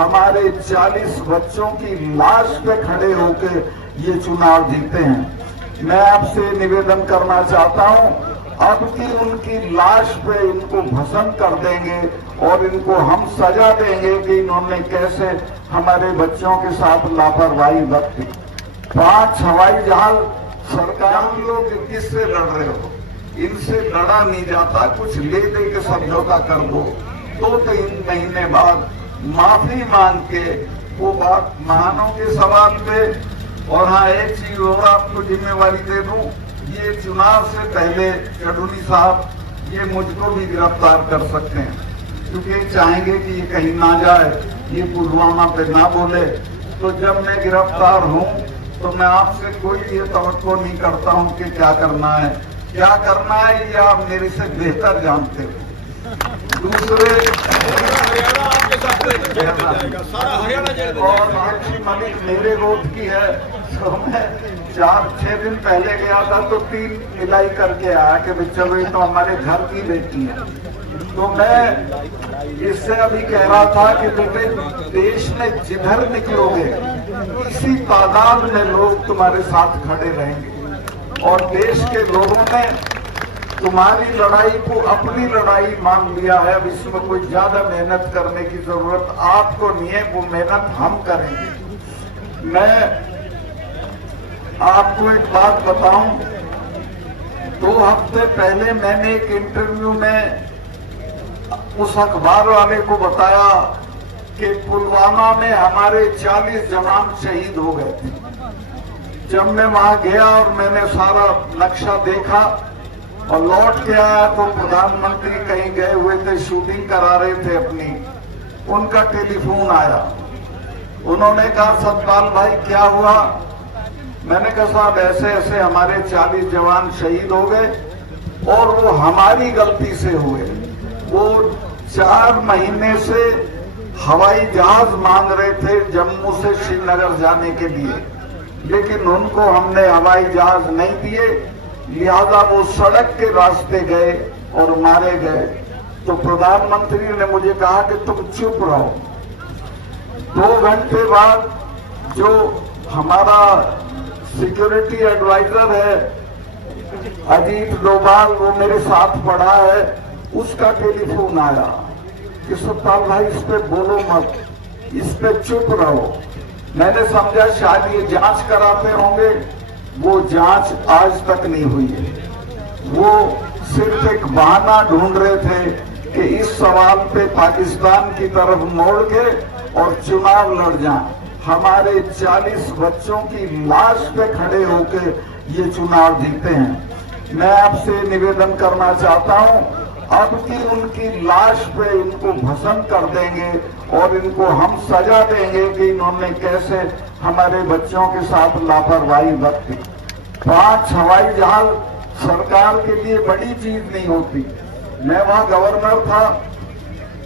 हमारे 40 बच्चों की लाश पे खड़े होकर ये चुनाव जीते हैं। मैं आपसे निवेदन करना चाहता हूं, अब की उनकी लाश पे इनको भस्म कर देंगे और इनको हम सजा देंगे कि इन्होंने कैसे हमारे बच्चों के साथ लापरवाही बरती। 5 हवाई जहाज सरकार, लोग किससे लड़ रहे हो? इनसे लड़ा नहीं जाता, कुछ ले दे के समझौता कर दो, 2-3 महीने बाद माफी मांग के वो बात महानों के सवाल पे। और हाँ, एक चीज और आपको जिम्मेवारी दे दूं, ये चुनाव से पहले चढ़ूनी साहब ये मुझको भी गिरफ्तार कर सकते हैं, क्योंकि चाहेंगे कि ये कहीं ना जाए, ये पुलवामा पे ना बोले। तो जब मैं गिरफ्तार हूं तो मैं आपसे कोई ये तवक्को नहीं करता हूं कि क्या करना है ये आप मेरे से बेहतर जानते हो। दूसरे और मलिक मेरे वोट की है, तो मैं 4-6 दिन पहले गया था तो 3 मिलाई करके आया कि चलो ये तो हमारे घर की बेटी है। तो मैं इससे अभी कह रहा था कि बेटे, देश में जिधर निकलोगे इसी तादाद में लोग तुम्हारे साथ खड़े रहेंगे और देश के लोगों ने तुम्हारी लड़ाई को अपनी लड़ाई मान लिया है। अब इसमें कोई ज्यादा मेहनत करने की जरूरत आपको नहीं है, वो मेहनत हम करेंगे। मैं आपको एक बात बताऊं, 2 हफ्ते पहले मैंने एक इंटरव्यू में उस अखबार वाले को बताया कि पुलवामा में हमारे 40 जवान शहीद हो गए थे। जब मैं वहां गया और मैंने सारा नक्शा देखा और लौट के आया तो प्रधानमंत्री कहीं गए हुए थे, शूटिंग करा रहे थे अपनी, उनका टेलीफोन आया। उन्होंने कहा, सतपाल भाई क्या हुआ? मैंने कहा, साहब ऐसे ऐसे हमारे 40 जवान शहीद हो गए और वो हमारी गलती से हुए। वो 4 महीने से हवाई जहाज मांग रहे थे जम्मू से श्रीनगर जाने के लिए, लेकिन उनको हमने हवाई जहाज नहीं दिए, लिहाजा वो सड़क के रास्ते गए और मारे गए। तो प्रधानमंत्री ने मुझे कहा कि तुम चुप रहो। 2 घंटे बाद जो हमारा सिक्योरिटी एडवाइजर है अजीत डोभाल, वो मेरे साथ पढ़ा है, उसका टेलीफोन आया कि सतपाल भाई इस पे बोलो मत, इस पे चुप रहो। मैंने समझा शायद ये जांच कराते होंगे, वो जांच आज तक नहीं हुई है। वो सिर्फ एक बहाना ढूंढ रहे थे कि इस सवाल पे पाकिस्तान की तरफ मोड़ के और चुनाव लड़ जाएं। हमारे 40 बच्चों की लाश पे खड़े होकर ये चुनाव जीते हैं। मैं आपसे निवेदन करना चाहता हूं, अब की उनकी लाश पे इनको भस्म कर देंगे और इनको हम सजा देंगे कि इन्होंने कैसे हमारे बच्चों के साथ लापरवाही बरती। 5 हवाई जहाज सरकार के लिए बड़ी चीज नहीं होती। मैं वहां गवर्नर था,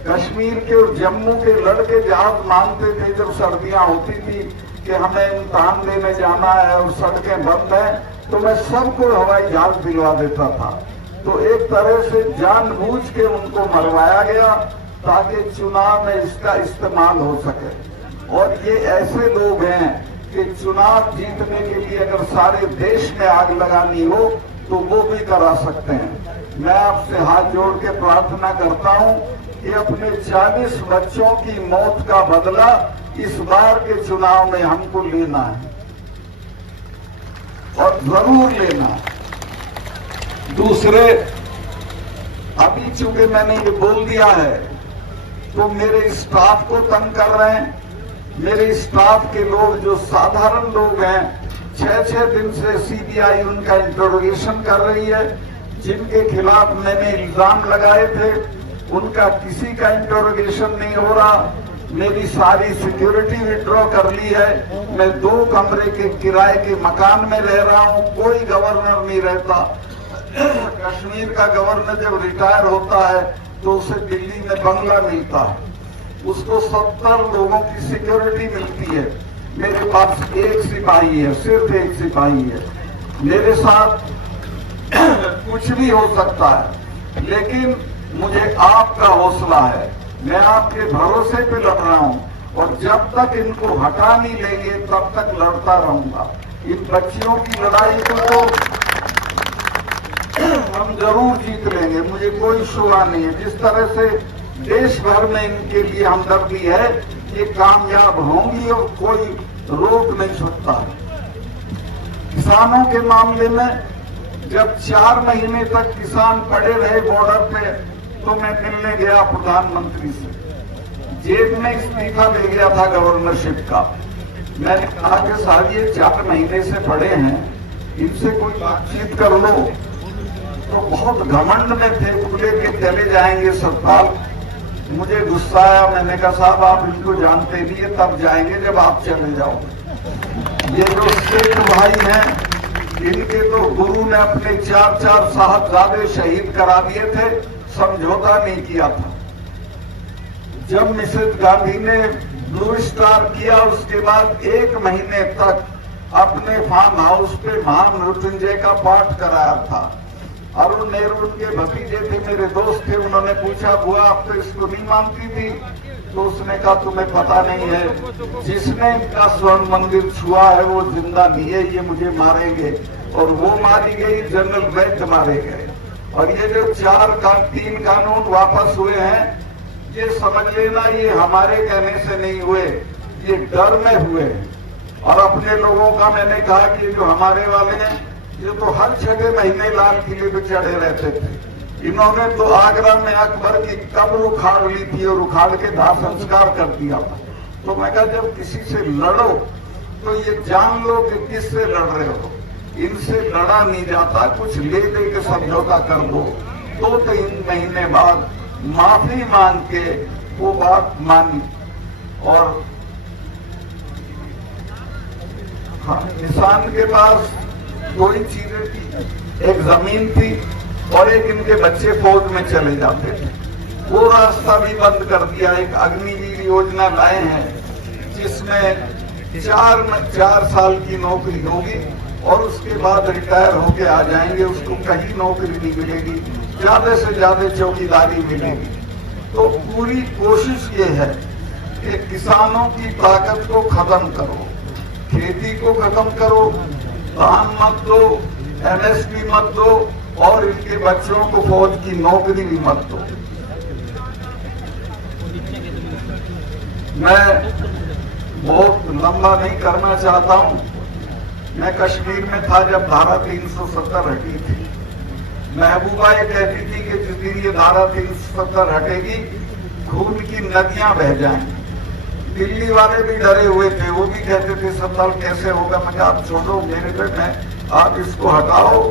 कश्मीर के और जम्मू के लड़के जहाज मांगते थे जब सर्दियां होती थी कि हमें इम्तिहान देने जाना है और सड़कें बंद हैं, तो मैं सबको हवाई जहाज दिलवा देता था। तो एक तरह से जानबूझ के उनको मरवाया गया ताकि चुनाव में इसका इस्तेमाल हो सके। और ये ऐसे लोग हैं कि चुनाव जीतने के लिए अगर सारे देश में आग लगानी हो तो वो भी करा सकते हैं। मैं आपसे हाथ जोड़ के प्रार्थना करता हूं कि अपने 40 बच्चों की मौत का बदला इस बार के चुनाव में हमको लेना है और जरूर लेना है। दूसरे, अभी चूंकि मैंने ये बोल दिया है तो मेरे स्टाफ को तंग कर रहे हैं। मेरे स्टाफ के लोग जो साधारण लोग हैं, 6-6 दिन से सीबीआई उनका इंटरोगेशन कर रही है। जिनके खिलाफ मैंने इल्जाम लगाए थे उनका किसी का इंटरोगेशन नहीं हो रहा। मेरी सारी सिक्योरिटी विड्रॉ कर ली है। मैं 2 कमरे के किराए के मकान में रह रहा हूं, कोई गवर्नर नहीं रहता। कश्मीर का गवर्नर जब रिटायर होता है तो उसे दिल्ली में बंगला मिलता है, उसको 70 लोगों की सिक्योरिटी मिलती है। मेरे पास 1 सिपाही है, सिर्फ 1 सिपाही है। मेरे साथ कुछ भी हो सकता है, लेकिन मुझे आपका हौसला है। मैं आपके भरोसे पे लड़ रहा हूं और जब तक इनको हटा नहीं लेंगे तब तक लड़ता रहूंगा। इन बच्चियों की लड़ाई को तो हम जरूर जीत लेंगे, मुझे कोई शुबा नहीं है। जिस तरह से देश भर में इनके लिए हमदर्दी है, ये कामयाब होंगी और कोई रोक नहीं सकता। किसानों के मामले में जब 4 महीने तक किसान पड़े रहे बॉर्डर पे, तो मैं मिलने गया प्रधानमंत्री से, जेब में इस्तीफा ले गया था गवर्नरशिप का। मैंने कहा कि साहब ये 4 महीने से पड़े हैं, इनसे कोई बातचीत कर लो। तो बहुत घमंड में थे, बोले के चले जाएंगे सरकार। मुझे गुस्सा आया, मैंने कहा साहब आप इनको जानते नहीं है, तब जाएंगे जब आप चले जाओ। ये जो सिख भाई हैं, इनके तो गुरु ने अपने 4 साहबजादे शहीद करा दिए थे, समझौता नहीं किया था। जब मिसेस गांधी ने ब्लू स्टार किया, उसके बाद 1 महीने तक अपने फार्म हाउस पे महामृत्युंजय का पाठ कराया था। अरुण नेहरू उनके भतीजे थे, मेरे दोस्त थे, उन्होंने पूछा बुआ आप तो इसको नहीं मानती थी? तो उसने कहा तुम्हें पता नहीं है, जिसने इनका स्वर्ण मंदिर छुआ है वो जिंदा नहीं है, ये मुझे मारेंगे। और वो मारी गई, जनरल वैद्य मारे गए। और ये जो 3 कानून वापस हुए हैं, ये समझ लेना ये हमारे कहने से नहीं हुए, ये डर में हुए। और अपने लोगों का मैंने कहा कि जो हमारे वाले हैं, ये तो हर 6 महीने लाल किले पे चढ़े रहते थे। इन्होंने तो आगरा में अकबर की कब्र उखाड़ ली थी और उखाड़ के दाह संस्कार कर दिया था। तो मैं कहा जब किसी से लड़ो तो ये जान लो कि किससे लड़ रहे हो, इनसे लड़ा नहीं जाता, कुछ ले दे के समझौता कर दो। 2-3 महीने बाद माफी मांग के वो बात मानी। और हाँ, किसान के पास 2 ही चीजें थी, एक जमीन थी और एक इनके बच्चे फौज में चले जाते थे। वो रास्ता भी बंद कर दिया। एक अग्निवीर योजना लाए हैं जिसमें 4 साल की नौकरी होगी और उसके बाद रिटायर होके आ जाएंगे, उसको कहीं नौकरी नहीं मिलेगी, ज्यादा से ज्यादा चौकीदारी मिलेगी। तो पूरी कोशिश ये है कि किसानों की ताकत को खत्म करो, खेती को खत्म करो, धान मत दो, MSP मत दो और इनके बच्चों को फौज की नौकरी भी मत दो। मैं बहुत लंबा नहीं करना चाहता हूं। मैं कश्मीर में था जब धारा 370 हटी थी। महबूबा ये कहती थी कि जिस दिन ये धारा 370 हटेगी, खून की नदियां बह जाएंगी। दिल्ली वाले भी डरे हुए थे, वो भी कहते थे 70 कैसे होगा। मैं कहा आप छोड़ो मेरे पे, मैं आप इसको हटाओ।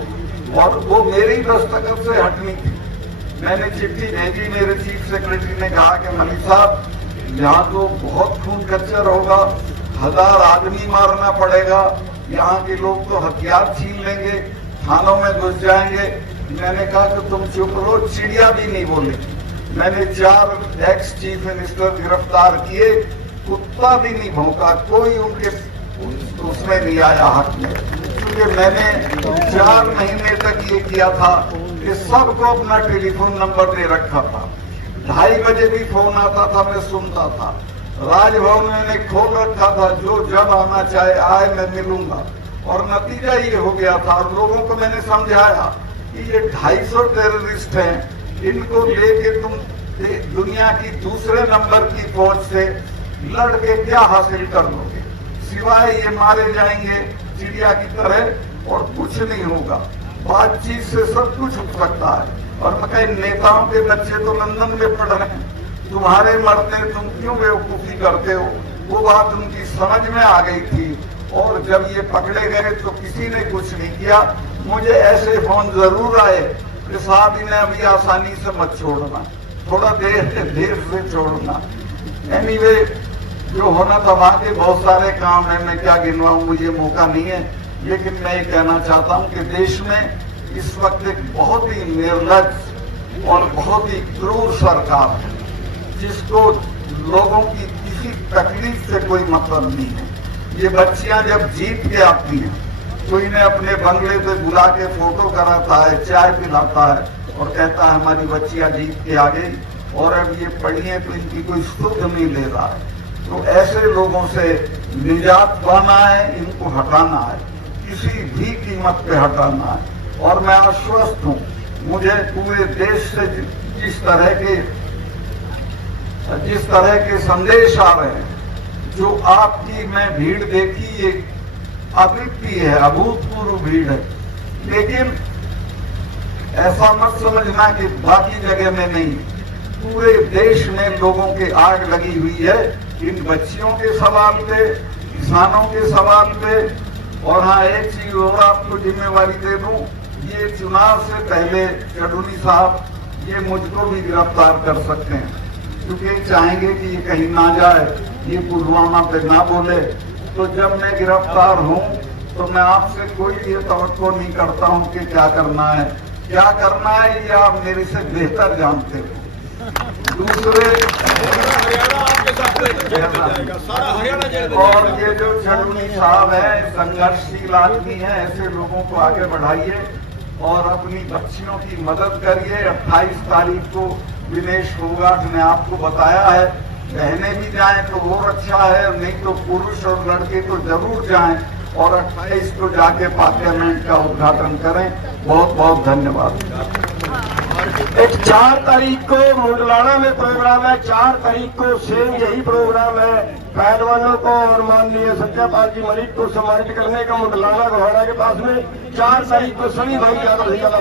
और वो मेरी दस्तखत से हटनी थी। मैंने चिट्ठी भेजी, मेरे चीफ सेक्रेटरी ने कहा कि मलिक साहब यहाँ तो बहुत खून खच्चर होगा, 1000 आदमी मारना पड़ेगा, यहाँ के लोग तो हथियार छीन लेंगे, थानों में घुस जाएंगे। मैंने कहा कि तुम चुप रहो, चिड़िया भी नहीं बोली। मैंने 4 एक्स चीफ मिनिस्टर गिरफ्तार किए, कुत्ता भी नहीं भौंका, कोई उनके उसमें नहीं आया हाथ में, क्योंकि मैंने 4 महीने तक ये किया था कि सबको अपना टेलीफोन नंबर दे रखा था। 2:30 बजे भी फोन आता था, मैं सुनता था। राजभवन मैंने खोल रखा था, जो जब आना चाहे आए, मैं मिलूंगा। और नतीजा ये हो गया था। और लोगों को मैंने समझाया कि ये 250 टेररिस्ट हैं, इनको लेके तुम दुनिया की दूसरे नंबर की फौज से लड़ के क्या हासिल कर लोगे, सिवाय ये मारे जाएंगे चिड़िया की तरह और कुछ नहीं होगा। बातचीत से सब कुछ हो सकता है। और मैं कहीं नेताओं के बच्चे तो लंदन में पढ़ रहे हैं, तुम्हारे मरते तुम क्यों बेवकूफी करते हो। वो बात उनकी समझ में आ गई थी। और जब ये पकड़े गए तो किसी ने कुछ नहीं किया। मुझे ऐसे फोन जरूर आए कि साहब इन्हें अभी आसानी से मत छोड़ना, थोड़ा देर से छोड़ना। एनीवे, जो होना था वहां के बहुत सारे काम है, मैं क्या गिनवाऊं, मुझे मौका नहीं है। लेकिन मैं ये कहना चाहता हूं कि देश में इस वक्त एक बहुत ही निर्लज और बहुत ही क्रूर सरकार है, जिसको लोगों की किसी तकलीफ से कोई मतलब नहीं है। ये बच्चियां जब जीत के आती हैं तो इन्हें अपने बंगले पे बुला के फोटो कराता है, चाय पिलाता है और कहता है हमारी बच्चियां जीत के आ गई। और अब ये पढ़ी है तो इनकी कोई सुध नहीं ले रहा है। तो ऐसे लोगों से निजात पाना है, इनको हटाना है, किसी भी कीमत पे हटाना है। और मैं आश्वस्त हूं, मुझे पूरे देश से जिस तरह के संदेश आ रहे हैं, जो आपकी मैं भीड़ देखी, ये अद्वितीय है, अभूतपूर्व भीड़ है। लेकिन ऐसा मत समझना कि बाकी जगह में नहीं, पूरे देश में लोगों के आग लगी हुई है इन बच्चियों के सवाल पे, किसानों के सवाल पे। और हाँ, एक चीज और आपको जिम्मेवारी दे दूं, ये चुनाव से पहले चढ़ूनी साहब ये मुझको भी गिरफ्तार कर सकते हैं, क्योंकि चाहेंगे कि ये कहीं ना जाए, ये पुलवामा पे ना बोले। तो जब मैं गिरफ्तार हूं तो मैं आपसे कोई ये तवक्को नहीं करता हूं कि क्या करना है ये आप मेरे से बेहतर जानते हो। दूसरे और ये जो चढ़ूनी साहब है, संघर्षशील आदमी है, ऐसे लोगों को आगे बढ़ाइए और अपनी बच्चियों की मदद करिए। 28 तारीख को विनेश फोगाट ने आपको बताया है, बहनें भी जाएं तो वो अच्छा है, नहीं तो पुरुष और लड़के तो जरूर जाएं और 28 को जाके पार्लियामेंट का उद्घाटन करें। बहुत बहुत धन्यवाद। एक 4 तारीख को मुंडलाना में प्रोग्राम है, 4 तारीख को सेम यही प्रोग्राम है। पहलवानों को और माननीय सत्यापाल जी मलिक को सम्मानित करने का मुंडलाना गोहाना के पास में 4 तारीख को सभी भाई ज्यादा से ज्यादा